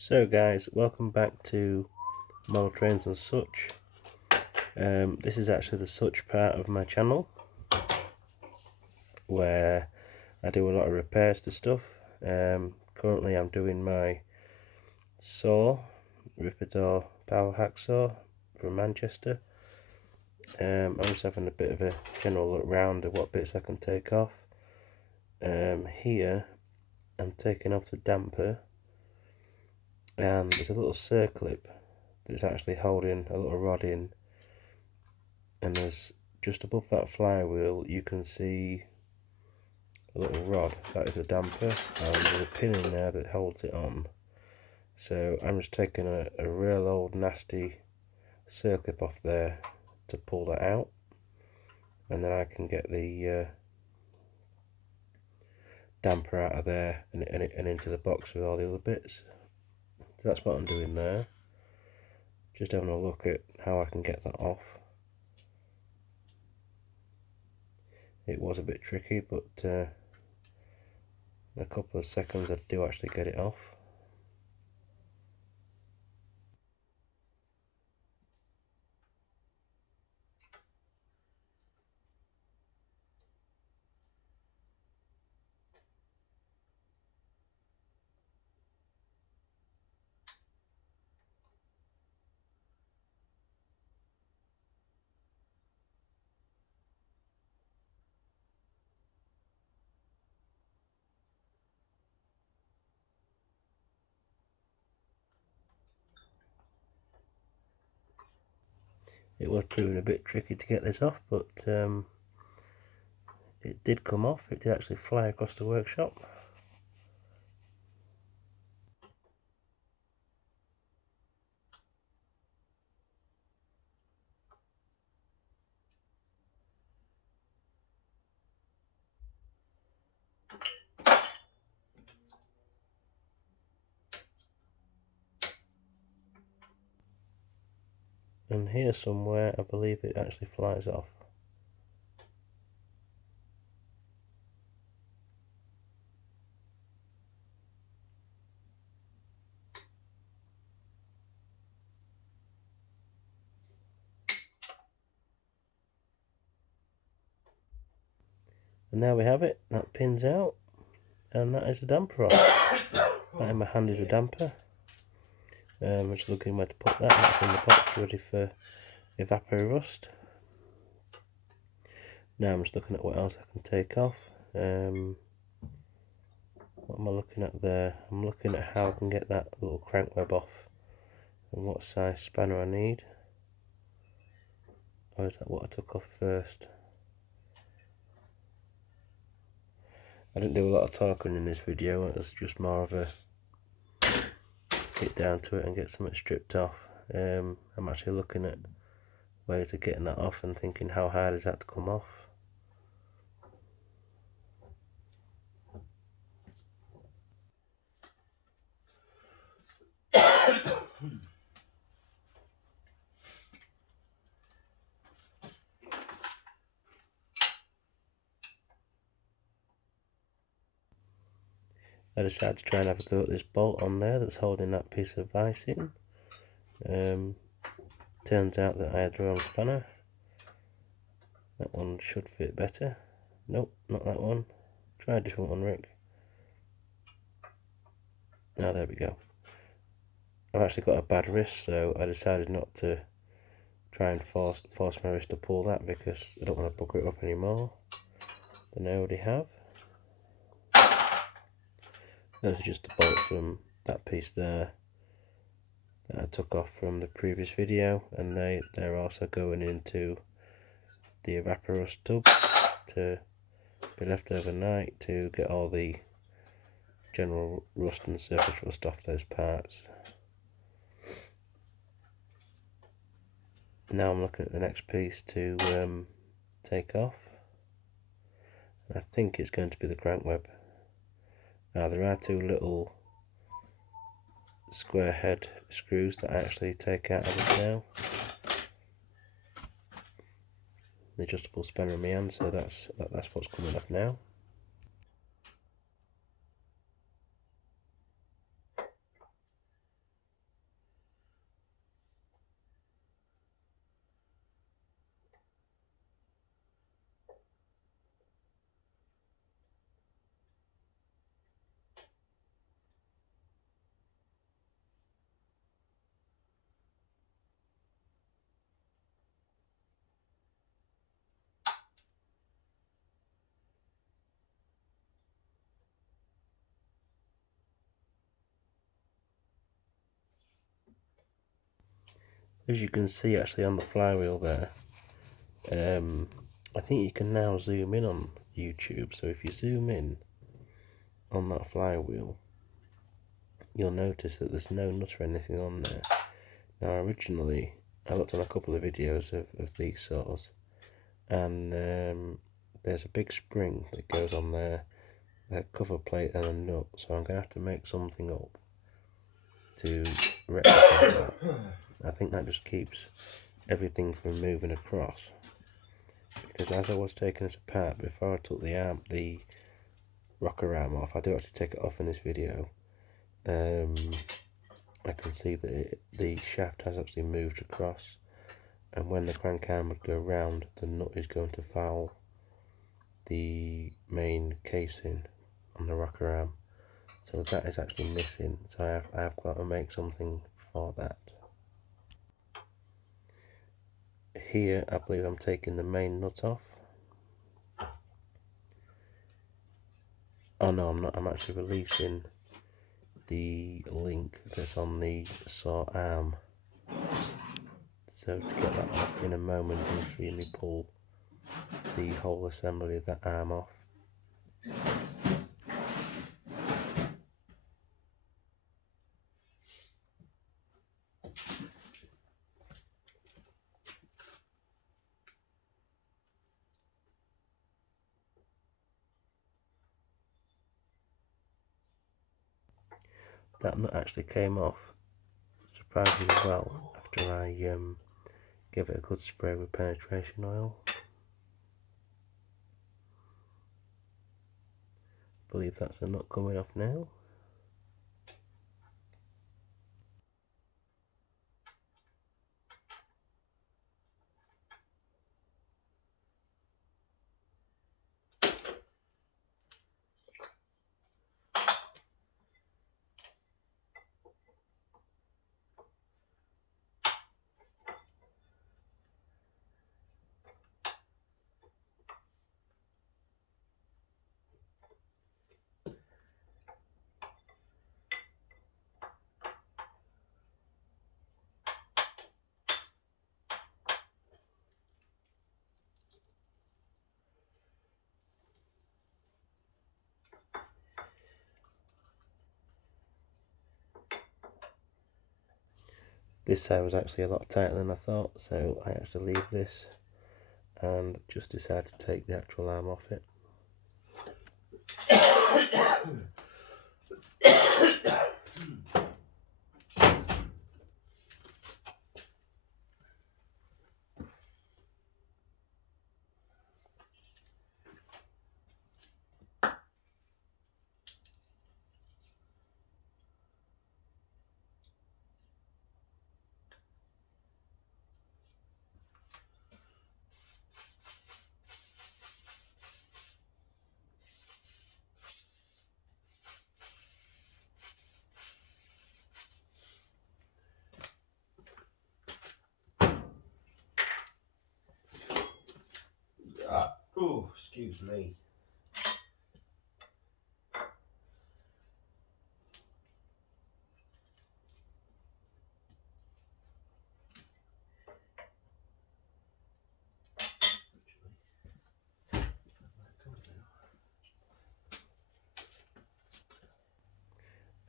So guys, welcome back to Model Trains and Such. This is actually the Such part of my channel, where I do a lot of repairs to stuff. Currently I'm doing my saw, rapidor power hacksaw from Manchester. I'm just having a bit of a general look round at what bits I can take off. Here I'm taking off the damper, and there's a little circlip that's actually holding a little rod in, and there's just above that flywheel you can see a little rod. That is a damper, and there's a pin in there that holds it on. So I'm just taking a real old nasty circlip off there to pull that out, and then I can get the damper out of there and into the box with all the other bits. So that's what I'm doing there. Just having a look at how I can get that off. It was a bit tricky, but in a couple of seconds I do actually get it off. It was proving a bit tricky to get this off, but it did come off. It did actually fly across the workshop. And here somewhere I believe it actually flies off. And there we have it. That pin's out, and that is the damper off. That in my hand is a damper. I'm just looking where to put that. That's in the box ready for evapo rust. Now I'm just looking at what else I can take off. What am I looking at there? I'm looking at how I can get that little crank web off and what size spanner I need. Or is that what I took off first? I didn't do a lot of talking in this video. It was just more of a get down to it and get something stripped off. I'm actually looking at ways of getting that off and thinking, how hard is that to come off? I decided to try and have a go at this bolt on there that's holding that piece of vise in. Turns out that I had the wrong spanner. That one should fit better. Nope, not that one. Try a different one, Rick. Now there we go. I've actually got a bad wrist, so I decided not to try and force my wrist to pull that, because I don't want to bugger it up anymore than I already have. Those are just the bolts from that piece there that I took off from the previous video, and they're also going into the evapo rust tub to be left overnight to get all the general rust and surface rust off those parts. Now I'm looking at the next piece to take off. I think it's going to be the crank web. Now there are two little square head screws that I actually take out of it now. The adjustable spanner in my hand, so that's what's coming off now. as you can see actually on the flywheel there, I think you can now zoom in on YouTube. So if you zoom in on that flywheel, you'll notice that there's no nut or anything on there. Now originally I looked on a couple of videos of these saws, and there's a big spring that goes on there, a cover plate and a nut, so I'm going to have to make something up to rectify that. I think that just keeps everything from moving across, because as I was taking it apart, before I took the rocker arm off, I do actually take it off in this video, I can see that the shaft has actually moved across, and when the crank arm would go round, the nut is going to foul the main casing on the rocker arm, so that is actually missing. So I have got to make something for that. Here I believe I'm taking the main nut off. Oh no, I'm not. I'm actually releasing the link that's on the saw arm. So to get that off, in a moment you'll see me pull the whole assembly of that arm off. That nut actually came off surprisingly well after I give it a good spray with penetration oil. I believe that's the nut coming off now. This side was actually a lot tighter than I thought, so I actually leave this and just decided to take the actual arm off it. Oh, excuse me.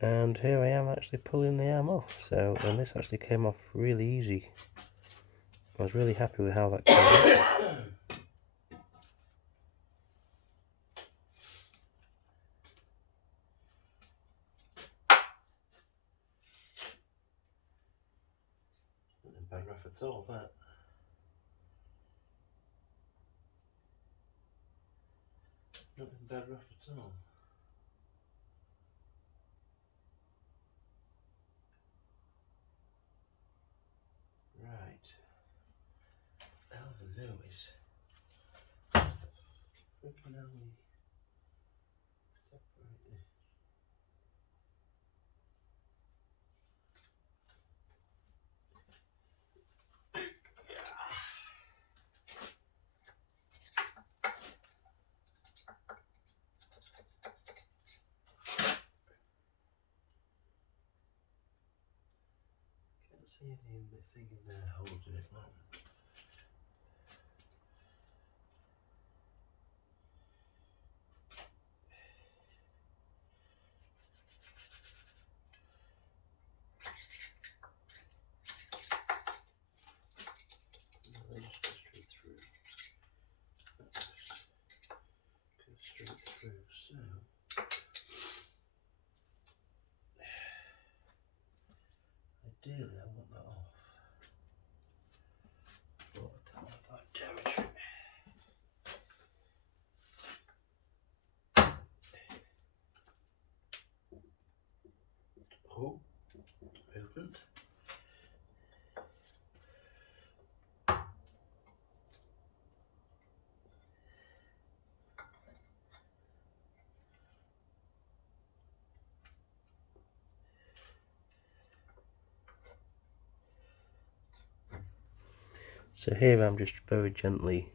And here I am actually pulling the arm off. So, and this actually came off really easy. I was really happy with how that came out. Not bad rough at all, that. Not bad rough at all. Right. Now the nose. Freaking hell, we separate it. see anything in there holding it on. No, just go straight through. Go straight through. So ideally I want that off. But I don't want that territory. Oh, movement. So here I'm just very gently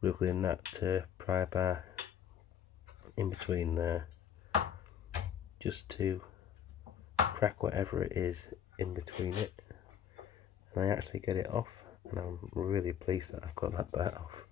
wiggling that pry bar in between there, just to crack whatever it is in between it, and I actually get it off, and I'm really pleased that I've got that part off.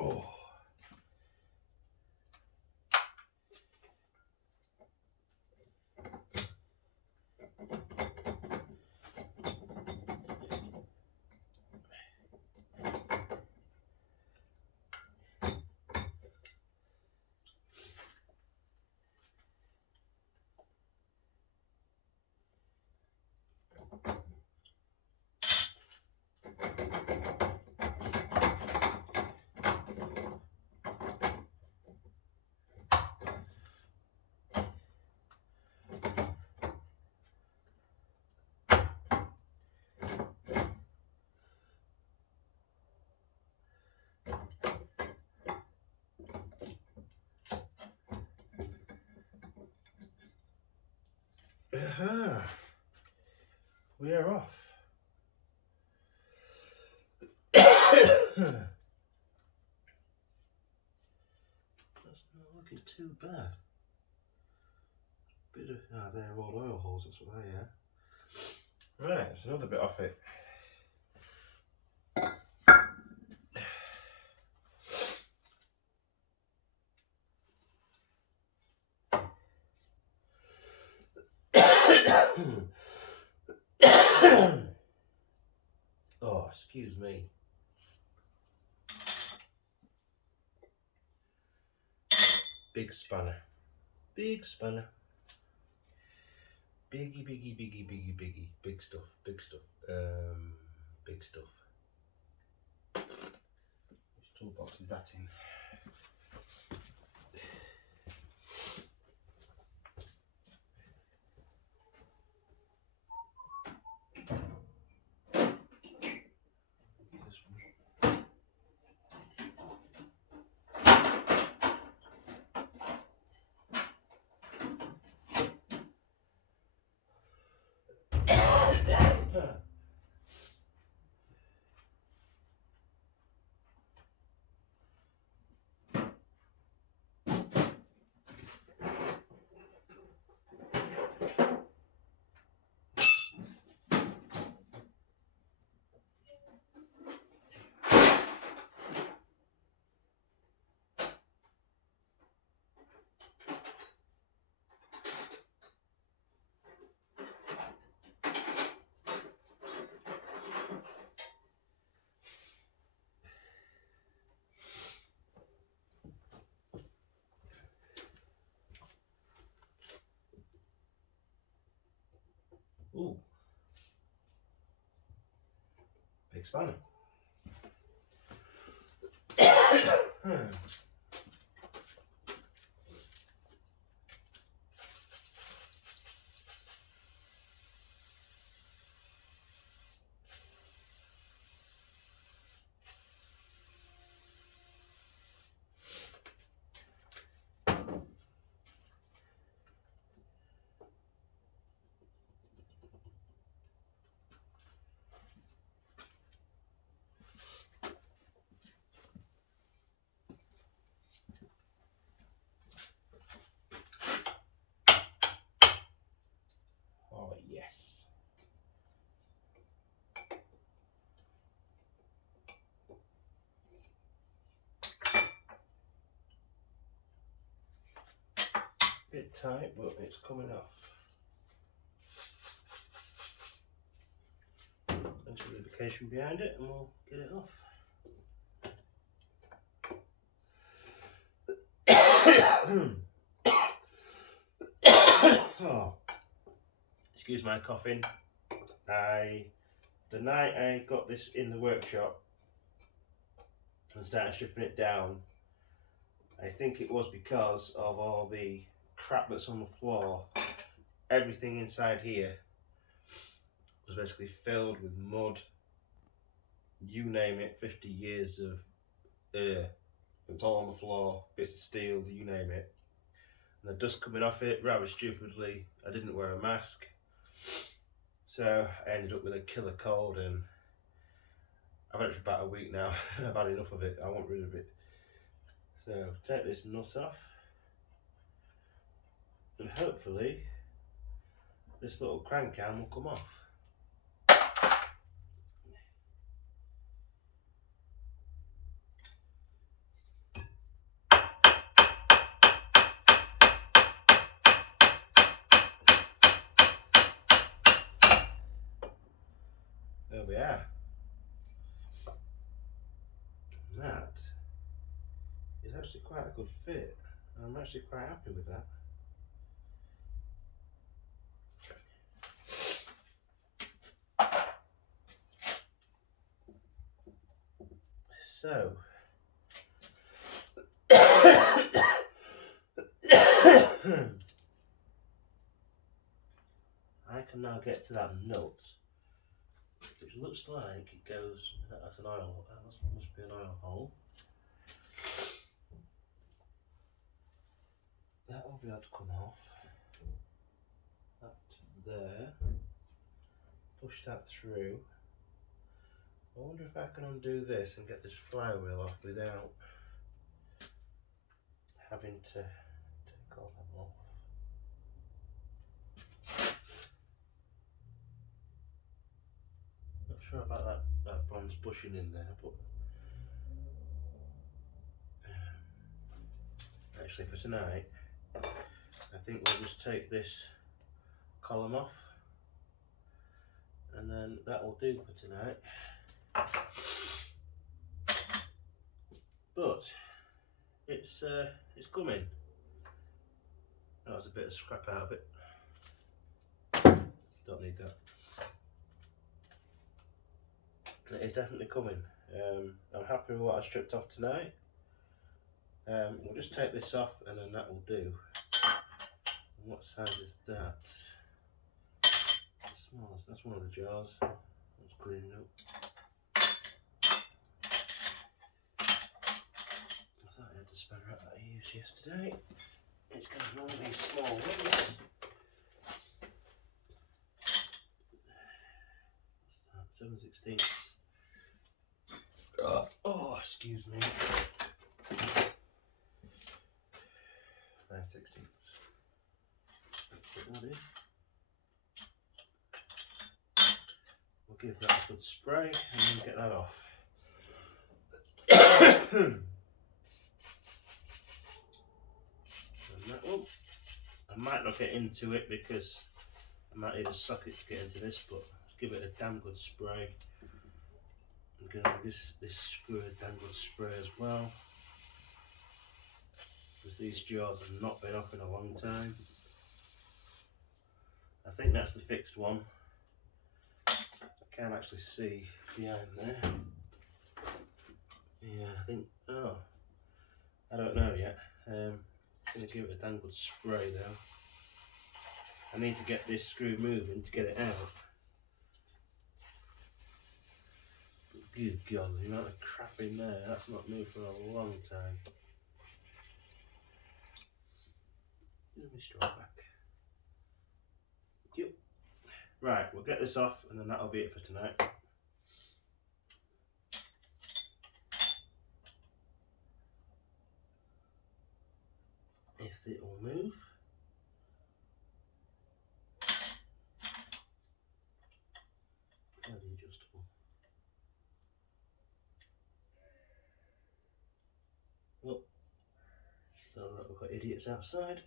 Oh. Aha! We're off. That's not looking too bad. Bit of they're old oil holes. That's what they are. Right, there's another bit off it. Oh, excuse me. Big spanner. Big spanner. Biggie, biggie, biggie, biggie, biggie. Big stuff, big stuff. Big stuff. Which toolbox is that in? spanner. Oh yes. Bit tight, but it's coming off. There's some lubrication behind it, and we'll get it off. Oh, excuse my coughing. The night I got this in the workshop and started stripping it down, I think it was because of all the crap that's on the floor. Everything inside here was basically filled with mud, you name it, 50 years of it's all on the floor, bits of steel, you name it. And the dust coming off it, rather stupidly, I didn't wear a mask. So I ended up with a killer cold, and I've had it for about a week now. I've had enough of it, I want rid of it. So take this nut off, and hopefully this little crank arm will come off. There we are. And that is actually quite a good fit. I'm actually quite happy with that. So I can now get to that nut, which looks like it goes, that's an oil, that must be an oil hole. That will be able to come off. That there. Push that through. I wonder if I can undo this and get this flywheel off without having to take all that off. Not sure about that bronze bushing in there, but actually for tonight, I think we'll just take this column off, and then that will do for tonight. But it's coming. That was a bit of scrap out of it. Don't need that. It is definitely coming. I'm happy with what I stripped off tonight. We'll just take this off, and then that will do. And what size is that? Small. That's one of the jars. That's cleaning up. I thought I had the spanner out that I used yesterday. It's going to be one of these small ones. What's that? 7/16. Oh, excuse me. 9/16. Put that in. We'll give that a good spray and then get that off. And that one, I might not get into it because I might need a socket to get into this, but let's give it a damn good spray. I'm going to give this screw a damn good spray as well, because these jars have not been off in a long time. I think that's the fixed one. I can't actually see behind there. Yeah, I think, oh, I don't know yet. I'm going to give it a damn good spray though. I need to get this screw moving to get it out. Good God, the amount of crap in there, that's not moved for a long time. Let me straw back. Yep. Right, we'll get this off and then that'll be it for tonight. If it will move. Fairly adjustable. Oh, so that we've got idiots outside.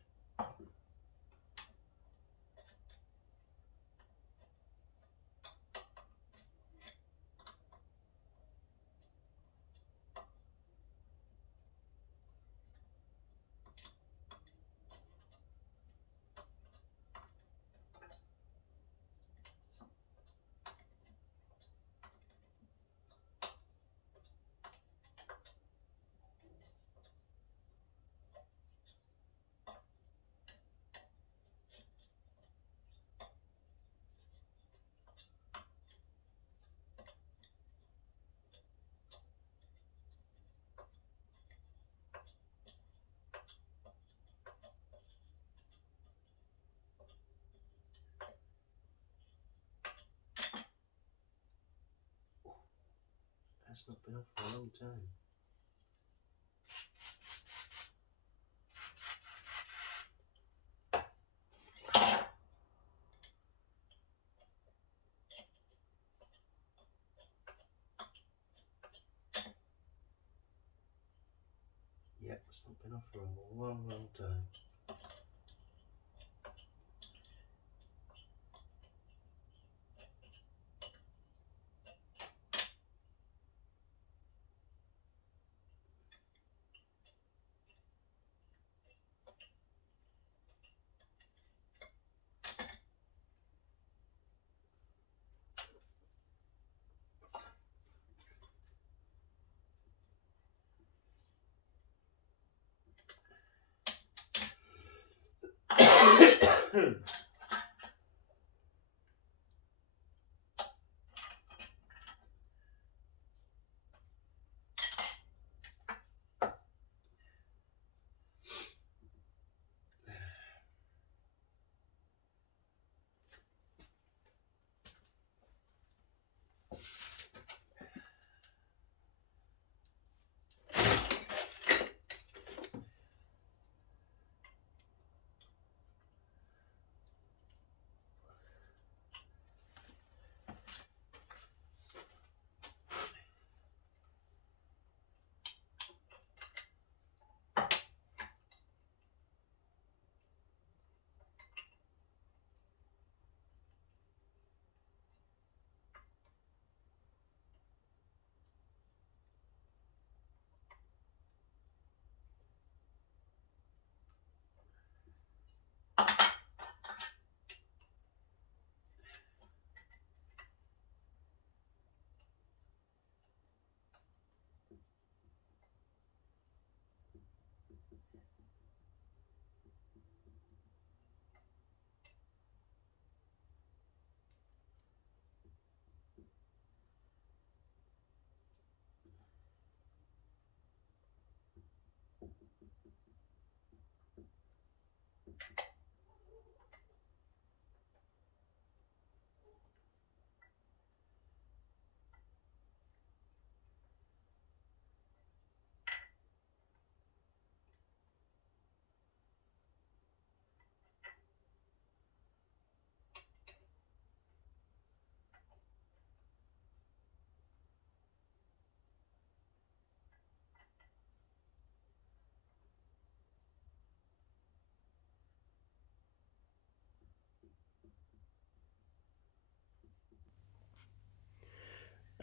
That's not been off for a long time. Yep, it's not been off for a long, long time.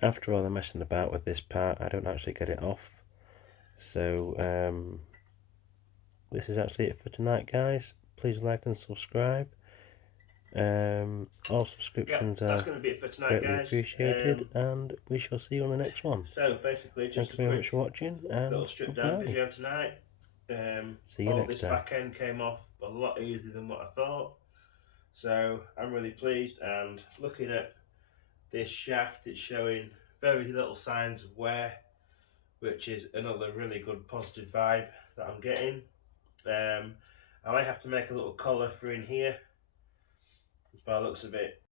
After all the messing about with this part, I don't actually get it off. So, this is actually it for tonight, guys. Please like and subscribe. All Yeah, subscriptions that's are going to be it for tonight, greatly guys. appreciated, and we shall see you on the next one. So basically, Thank just you a very much quick for watching, little and stripped down goodbye. video tonight. See you All next this time. back end came off a lot easier than what I thought, so I'm really pleased. And looking at this shaft, it's showing very little signs of wear, which is another really good positive vibe that I'm getting. I might have to make a little collar for in here, by the looks of it.